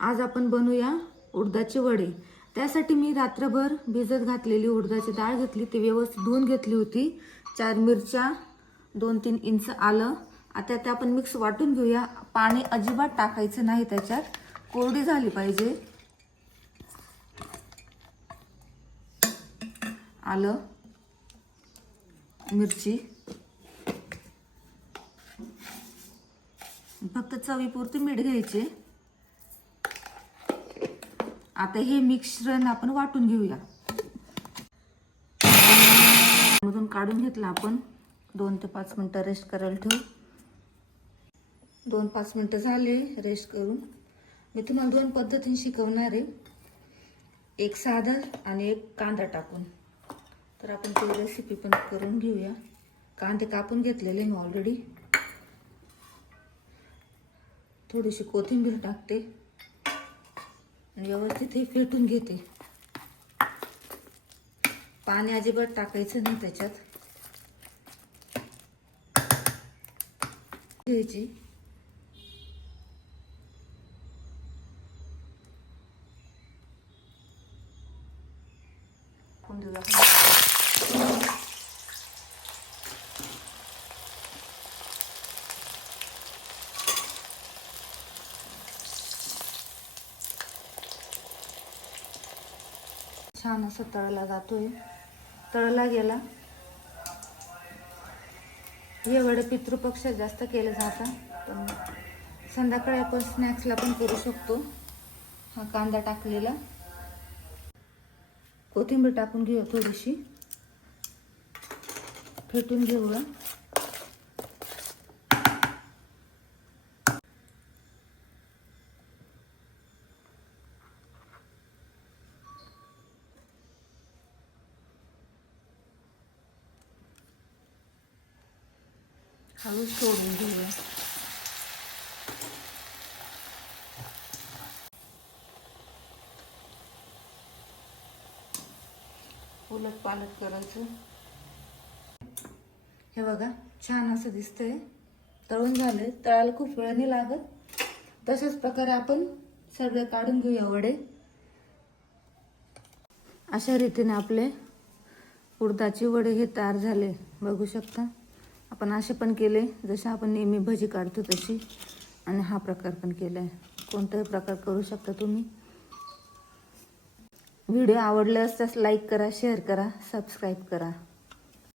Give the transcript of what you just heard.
आज आपण बनवूया उडदाचे वडे। त्यासाठी मी रात्रभर भिजत घातलेली उडदाची डाळ घेतली, ती व्यवस्थित धुवून घेतली होती। 4 मिरच्या, 2-3 इंच आलं। आता ते आपण मिक्स वाटून घेऊया। पाणी अजिबात टाकायचं नाही, त्याच्यात कोरडी झाली पाहिजे। आलं, मिरची, फक्त चवीपुरती मीठ घ्यायचे। आता हे मिश्रण आपण वाटून घेऊया। मधून काढून घेतलं आपण। 2 ते 5 मिनिटं रेस्ट करायला ठेवू। 2-5 मिनिटं झाले रेस्ट करून। मी तुम्हाला 2 पद्धतीने शिकवणार आहे, एक साधा आणि एक कांदा टाकून। तर आपण ती रेसिपी पण करून घेऊया। कांदे कापून घेतलेले मी ऑलरेडी। थोडीशी कोथिंबीर टाकते आणि व्यवस्थित हे फेटून घेते। पाणी अजिबात टाकायचं नाही त्याच्यात। घ्यायची छान असं तळला जातोय। तळला गेला। हे वडे पितृपक्षात जास्त केले जातात, पण संध्याकाळी आपण स्नॅक्सला पण करू शकतो। हा कांदा टाकलेला, कोथिंबीर टाकून घेऊ, थोडीशी फेटून घेऊया। हळू सोडून घेऊया। उलट पालट करायचं। हे बघा, छान असं दिसतंय। तळून झाले। तळायला खूप वेळ नाही लागत। तशाच प्रकारे आपण सगळे काढून घेऊया वडे। अशा रीतीने आपले उडदाचे वडे हे तयार झाले, बघू शकता। आपण असे पण केले जसे आपण नेहमी भजी काढतो तशी, आणि हा प्रकार पण केलाय। कोणताही प्रकार करू शकता तुम्ही। व्हिडिओ आवडला असल्यास लाईक करा, शेअर करा, सबस्क्राईब करा।